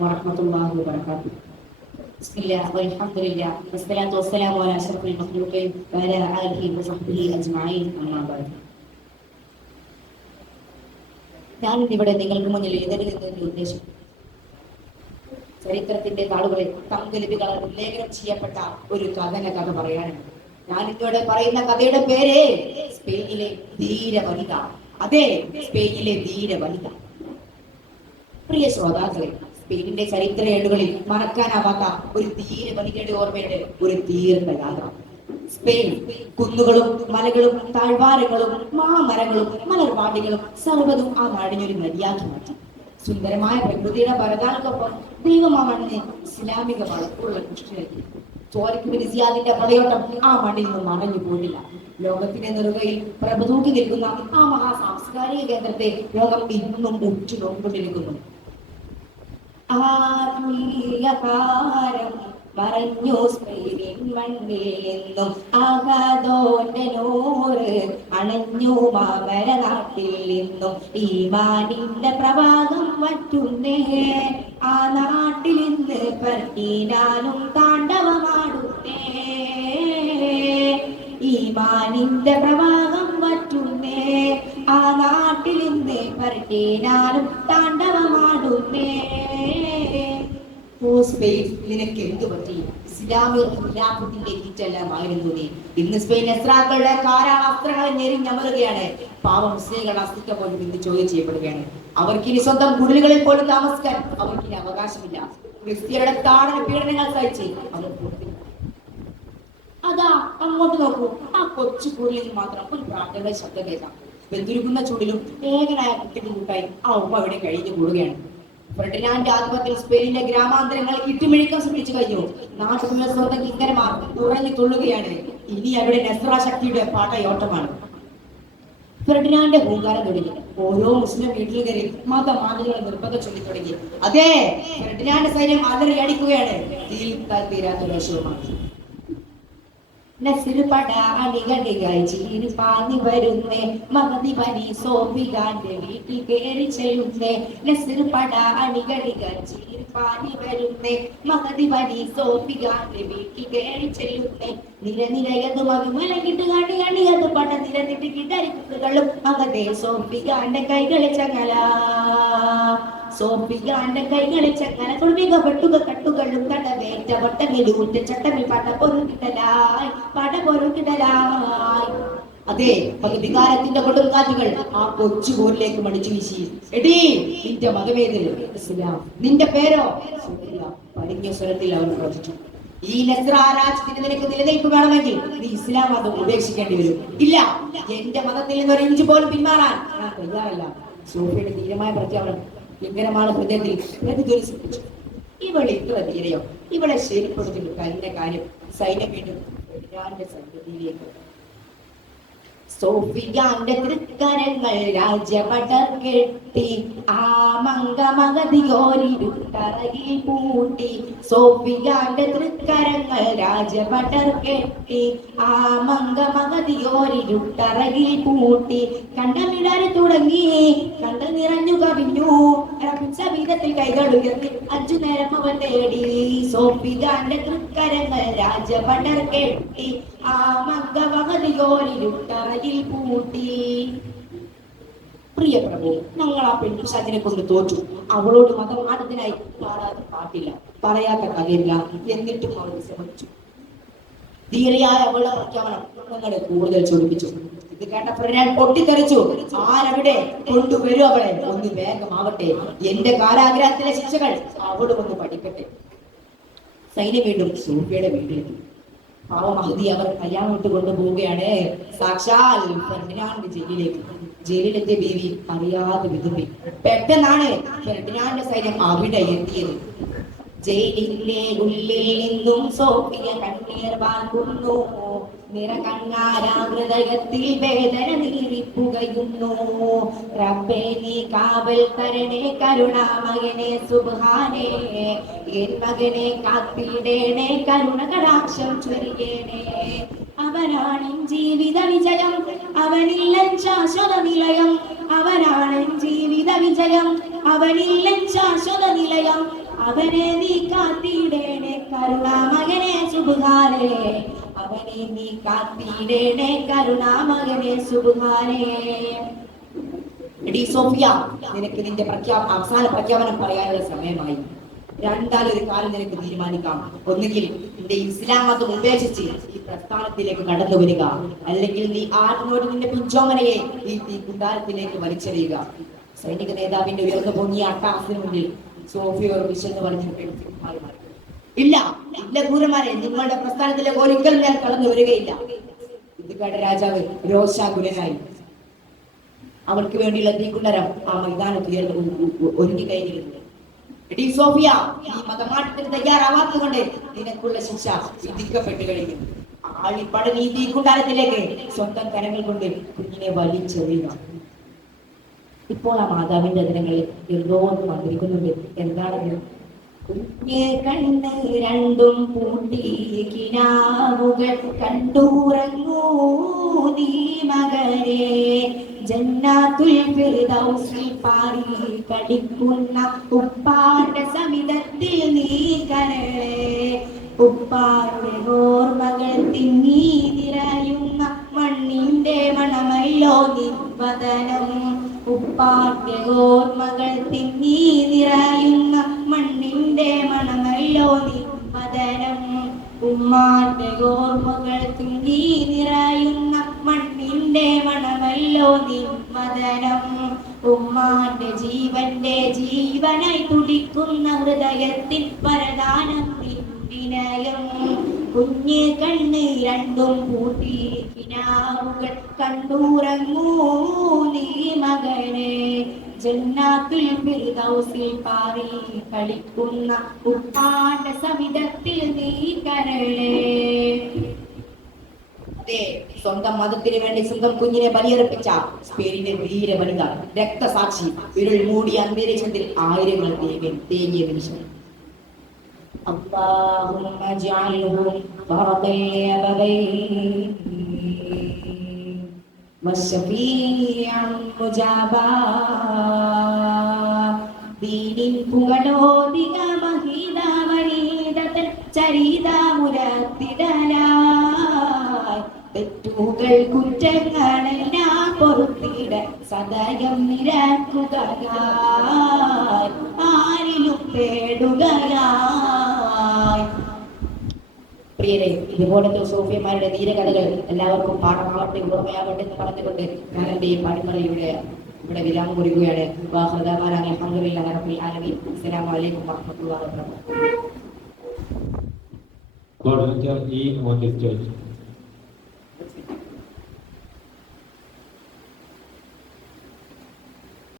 വറഹ്മത്തുള്ളാഹി വബറകാതുഹു. ബിസ്മില്ലാഹി വൽഹംദുലില്ലാഹി വസ്സലാത്തു വസ്സലാമു അലാ അഷ്റഫിൽ മഖ്ലൂഖീൻ വഅലാ ആലിഹി വസഹ്ബിഹി അജ്മഈൻ. അമ്മാ ബഅദ്. ഞാൻ ഇവിടെ നിങ്ങൾക്ക് മുന്നിൽ എഴുന്നേൽക്കുന്നതിന്റെ ഉദ്ദേശം ചരിത്രത്തിന്റെ താളുകളിൽ തങ്കലിപികളാൽ ഉല്ലേഖനം ചെയ്യപ്പെട്ട ഒരു കഥ പറയാനാണ്. ഞാൻ ഇന്നിവിടെ പറയുന്ന കഥയുടെ പേര് സ്പെയിനിലെ ധീരവനിത. അതെ, സ്പെയിനിലെ ധീരവനിത. പ്രിയ ശ്രോതാക്കളെ, സ്പെയിനിന്റെ ചരിത്ര ഏടുകളിൽ മറക്കാനാവാത്ത ഒരു ധീരവനിതയുടെ ഓർമ്മയുടെ ഒരു ദീർഘയാത്ര. സ്പെയിൻ കുന്നുകളും മലകളും താഴ്വാരങ്ങളും മാമരങ്ങളും മലർവാടികളും സർവ്വതും ആ നാടിനൊരു നദിയാക്കി മാറ്റി. സുന്ദരമായ പ്രകൃതിയുടെ പരതാൾക്കൊപ്പം ദൈവം ആ മണ്ണിന് ഇസ്ലാമിക വളർത്തുള്ള ദൃഷ്ടി നൽകി. ചോരയ്ക്ക് സിയാദിന്റെ പടയോട്ടം ആ മണ്ണിൽ നിന്ന് മറഞ്ഞു പോയില്ല. ലോകത്തിന്റെ നെറുകയിൽ പ്രഭ തൂക്കി നിൽക്കുന്ന ആ മഹാ സാംസ്കാരിക കേന്ദ്രത്തെ ലോകം ഇന്നും ഉറ്റു നോക്കിക്കൊണ്ടിരിക്കുന്നു. മറഞ്ഞു സ്പെയിനിൻ മണ്ണിൽ നിന്നും ആകാതോന്റെ നൂറ് അണഞ്ഞു മാമര നാട്ടിൽ നിന്നും ഈമാനിന്റെ പ്രവാഹം വറ്റുന്നേ. ആ നാട്ടിൽ നിന്ന് പർട്ടീനാനും താണ്ഡവമാടുന്നേ. ഈമാനിന്റെ പ്രവാഹം വറ്റുന്നേ. ആ നാട്ടിൽ നിന്ന് പർട്ടീനാനും താണ്ഡവമാടുന്നേ. നിനക്ക് എന്തു പറ്റി? ഇസ്ലാമിക ഖിലാഫത്തിന്റെ ഈറ്റെല്ലാമായിരുന്നു നീ. ഇന്ന് സ്പെയിൻ എസ്രാക്കളുടെ കാരാളസ്ത്രങ്ങളെ ഞെരിഞ്ഞമറുകയാണ്. പാവ മുസ്ലിങ്ങളുടെ അസ്തിത്വം പോലും ഇന്ന് ചോദ്യം ചെയ്യപ്പെടുകയാണ്. അവർക്കിനി സ്വന്തം കുടിലുകളിൽ പോലും താമസിക്കാൻ അവർക്കിനി അവകാശമില്ല. ക്രിസ്ത്യരുടെ താടന പീഡനങ്ങൾ സഹിച്ച് അവർ അതാ അങ്ങോട്ട് നോക്കൂ. ആ കൊച്ചു കുടിലിൽ മാത്രം ഒരു പ്രാർത്ഥനയുടെ ശബ്ദം കേൾക്കാം. വെന്തുരുക്കുന്ന ചൂടിലും ഏകനായ കുട്ടിക്ക് കൂട്ടായി ആ ഉമ്മ അവിടെ കഴിഞ്ഞു കൂടുകയാണ്. ഫെർഡിനാൻഡ് ആധിപത്യത്തിൽ സ്പെയിനിലെ ഗ്രാമാന്തരങ്ങൾ ഇട്ടുമിഴിക്കാൻ ശ്രമിച്ചു കഴിഞ്ഞു. നാട്ടിലുള്ള സ്വന്തം കിങ്കരമാർ തുറഞ്ഞു തുള്ളുകയാണ്. ഇനി അവിടെ നസ്ര ശക്തിയുടെ പാട്ടയോട്ടമാണ്. ഫെർഡിനാൻഡ് ഹൂങ്കാരം തുടങ്ങി. ഓരോ മുസ്ലിം വീട്ടിൽ കയറി മതമാതൃകളെ നിർബന്ധം ചൊല്ലി തുടങ്ങി. അതെ, ഫെർഡിനാൻഡ് സൈന്യം അലറി അടിക്കുകയാണ്. തീരാത്തൊരു വശവുമാണ്. പാഞ്ഞു വരുന്നേ മഹദിപനി സോഫികാന്റെ വീട്ടിൽ കയറി ചെല്ലുന്നേ. നസിർപട അണികളികൾ പാഞ്ഞു വരുന്നേ മഹദിപനി സോഫികാന്റെ വീട്ടിൽ കയറി ചെല്ലുന്നേ. നിരനിരയത് മകുമലകിട്ട് കണി അണിയത് പട നിരന്നിട്ട് കിടരിക്കുകളും മകതേ സോഫികാന്റെ കൈകളെ ചങ്ങല. സോഫികാന്റെ കൈകളെ ചങ്ങല കുളിക വെട്ടുക കട്ടുകളും കടവേറ്റ വട്ടമിലൂറ്റ ചട്ടമിൽ പട പൊറുകിടലായി പട പൊറുകിടലായി. അതെ, വികാരത്തിന്റെ കൊടുങ്കാറ്റുകൾ ആ കൊച്ചുകൂരിലേക്ക് മടിച്ചു വീശി. എടീ, നിന്റെ മതമേത്? ഇസ്ലാം. നിന്റെ പേരോ? പടിഞ്ഞ സ്വരത്തിൽ അവർ പ്രവചിച്ചു. ഈ നസ്ര രാജ്യത്തിന് നിനക്ക് നിലനിൽപ്പ് വേണമെങ്കിൽ നീ ഇസ്ലാം മതം ഉപേക്ഷിക്കേണ്ടി വരും. ഇല്ല, എന്റെ മതത്തിൽ നിന്ന് ഒരു ഇഞ്ച് പോലും പിന്മാറാൻ ഞാൻ തയ്യാറല്ല. സോഫിയുടെ ധീരമായ പ്രഖ്യാപനം ലിംഗനമാണ് ഹൃദയത്തിൽ പ്രതിധ്വനിപ്പിച്ചു. ഇവളെ ഇത്ര ധീരയോ? ഇവളെ ശരിപ്പെടുത്തിട്ട് കഴിഞ്ഞ കാര്യം സൈന്യം വീണ്ടും സന്നിധിയിലേക്ക്. സോഫിയാന്റെ തൃക്കരങ്ങൾ രാജപടർ കെട്ടി ആ മംഗമഗതിയോരിരുട്ടറയിൽ പൂട്ടി. സോഫിയാന്റെ തൃക്കരങ്ങൾ രാജപടർ കെട്ടി ആ മംഗമഗതിയോരിരുട്ടറയിൽ പൂട്ടി. കണ്ടമിടാൻ തുടങ്ങി, കണ്ട നിറഞ്ഞു കവിഞ്ഞു. വിധത്തിൽ കൈകൾ ഉയർത്തി 5 നേരം അവൻ തേടി. സോഫിയാന്റെ തൃക്കരങ്ങൾ രാജപടർ കെട്ടി ആ മംഗമഗതിയോരിരുട്ടറയിൽ പൂട്ടി. പ്രിയ പ്രഭു, ഞങ്ങൾ ആ പെൺപിശാചിനെ കൊണ്ട് തോറ്റു. അവളോട് മതമാനത്തിനായി പാടാത്ത പാട്ടില്ല, പറയാത്ത കഥയില്ല. എന്നിട്ടും അവൾ വിസമ്മതിച്ചു. ധീരയായ അവളുടെ പ്രഖ്യാപനം ഞങ്ങളെ കൂടുതൽ ചൊടിപ്പിച്ചു. ഇത് കേട്ടപ്പോൾ ഞാൻ പൊട്ടിത്തെറിച്ചു. ആരവിടെ? കൊണ്ടുവരൂ അവളെ, ഒന്ന് വേഗമാവട്ടെ. എന്റെ കാരാഗ്രഹത്തിലെ ശിക്ഷകൾ അവള് ഒന്ന് പഠിക്കട്ടെ. സൈന്യം വീണ്ടും സൂഫിയുടെ വീട്ടിലെത്തി. പാവ മഹദി അവർ കല്യാണം വിട്ട് കൊണ്ടുപോവുകയാണ്. സാക്ഷാൽ ഫെർഡിനാൻഡ് ജയിലിലേക്ക്. ജയിലിലെത്തിയ ബീവി അറിയാതെ വിതുമ്പി. പെട്ടെന്നാണ് ഫെർഡിനാൻഡ് സൈന്യം അവിടെ എത്തിയത്. ജയിലിന്റെ ഉള്ളിൽ നിന്നും സോഫിയ കണ്ണീർ വാങ്ങുന്നു. നിറകണ്ണാരാമൃതയത്തിൽ വേദന നീറിപ്പുകയുന്നു. റബ്ബേ നീ കാവൽ തരണേ, കരുണാമകനെ സുബ്ഹാനേ. എൻ മകനെ കാത്തിടേണേ, കരുണ കടാക്ഷം ചൊരിയണേ. അവനാണ് ജീവിത വിജയം, അവനില്ല ശാശ്വത നിലയം. അവനാണ് ജീവിത വിജയം, അവനില്ല ശാശ്വത നിലയം. അവനെ നീ കാത്തിടേണേ കരുണാമകനെ സുബ്ഹാനേ, അവനെ നീ കാത്തിടേണേ കരുണാമകനെ സുബ്ഹാനേ. എടീ സോഫിയ, നിനക്ക് നിന്റെ അവസാന പ്രഖ്യാപനം പറയാനുള്ള സമയമായി. രണ്ടാലൊരു കാലം നിനക്ക് തീരുമാനിക്കാം. ഒന്നുകിൽ നിന്റെ ഇസ്ലാം മതം ഉപേക്ഷിച്ച് ഈ പ്രസ്ഥാനത്തിലേക്ക് കടന്നു വരിക, അല്ലെങ്കിൽ നീ ആടിനോട് നിന്റെ പിഞ്ചോമനയെ ഈ കുണ്ടാരത്തിലേക്ക് വലിച്ചെറിയുക. സൈനിക നേതാവിന്റെ ഉയർന്നു പൊങ്ങിയ അട്ടാസിന് മുന്നിൽ സോഫിയ വിശന്ന് പറഞ്ഞിട്ട് ഇല്ല ഇല്ല ക്രൂരന്മാരെ, നിങ്ങളുടെ പ്രസ്ഥാനത്തിലേക്ക് ഒരിക്കൽ ഞാൻ കടന്നു വരികയില്ല. ഇത് കേട്ട രാജാവ് രോഷാകുലനായി. അവൾക്ക് വേണ്ടിയുള്ള തീക്കുണ്ടരം ആ മൈതാനത്ത് ഒരുങ്ങി കഴിഞ്ഞിരുന്നു. എടീ സോഫിയ, ഈ മതമാറ്റത്തിന് തയ്യാറാവാത്തതുകൊണ്ട് നിനക്കുള്ള ശിക്ഷ വിധിക്കപ്പെട്ടു കഴിഞ്ഞു. ആളിപ്പട നീ തീക്കുണ്ടാരത്തിലേക്ക് സ്വന്തം കരങ്ങൾ കൊണ്ട് കുഞ്ഞിനെ വലിച്ചെറിയുക. ഇപ്പോൾ ആ മാതാവിന്റെ ദിനങ്ങളിൽ എന്തോ ഒന്ന് മന്ത്രിക്കുന്നുണ്ട്. എന്താണത്? കുഞ്ഞ് കണ്ണ് രണ്ടും പൂട്ടി കിനാവുകൾ കണ്ടുറങ്ങൂ നീ മകനെ, ജന്നാത്തുൽ ഫിർദൗസിൽ പാറി പഠിക്കുന്ന ഉപ്പാന്റെ സമിതത്തിൽ നീ കരളേ. ഉപ്പാന്റെ ഓർമ്മകൾ തിങ്ങി നിറയുന്ന മണ്ണിന്റെ മണമല്ലോ നിവദനം. ഉപ്പാന്റെ ഓർമ്മകൾ തിങ്ങി നിറയുന്ന മണ്ണിന്റെ മണമല്ലോ നിവദനം. ഉമ്മാന്റെ ഓർമ്മകൾ തിങ്ങി നിറയുന്ന മണ്ണിന്റെ മണമല്ലോ നിവദനം. ഉമ്മാന്റെ ജീവന്റെ ജീവനായി തുടിക്കുന്ന ഹൃദയത്തിൽ വരദാനം വിനയം. കുഞ്ഞ് കണ്ണ് രണ്ടും പൂട്ടി കിനാവുകൾ കണ്ടുറങ്ങൂ നീ മകനെ, ജന്നാത്തുൽ ഫിർദൗസിൽ പാറി കളിക്കുന്ന ഉപ്പാന്റെ സവിധത്തിൽ നീ കരളേ. സ്വന്തം മതത്തിന് വേണ്ടി സ്വന്തം കുഞ്ഞിനെ ബലിയർപ്പിച്ച സ്പെയിനിന്റെ ധീര വനിത, രക്തസാക്ഷി, ഇരുൾ മൂടിയ അന്തരീക്ഷത്തിൽ ആയിരങ്ങൾ തേങ്ങിയ നിമിഷം. اللهم اجعله فرطا لأبويه والشفيعا مجابا. ദീനിൻ പുകഴോദിക മഹീദാമരീദതൻ ചരിതാമുരത്തിടലായി, തെറ്റുകൾ കുറ്റങ്ങളെല്ലാം പൊറുത്തിട സദയം നിരക്കുകയായി, ആരിലും തേടുകയായി. പ്രിയരെ, ഇതുപോലത്തെ സോഫിയമാരുടെ ധീരകഥകൾ എല്ലാവർക്കും പാഠമാവട്ടെ, ഓർമ്മയാവട്ടെ എന്ന് പറഞ്ഞുകൊണ്ട് ഞാൻ എൻ്റെ ഈ പാഠമറയുടെ ഇവിടെ വിരാമം കുറിക്കുകയാണ്. അൽഹംദുലില്ലാഹി റബ്ബിൽ ആലമീൻ. അസ്സലാമു അലൈക്കും വറഹ്മത്തുള്ളാഹി വബറകാതുഹു.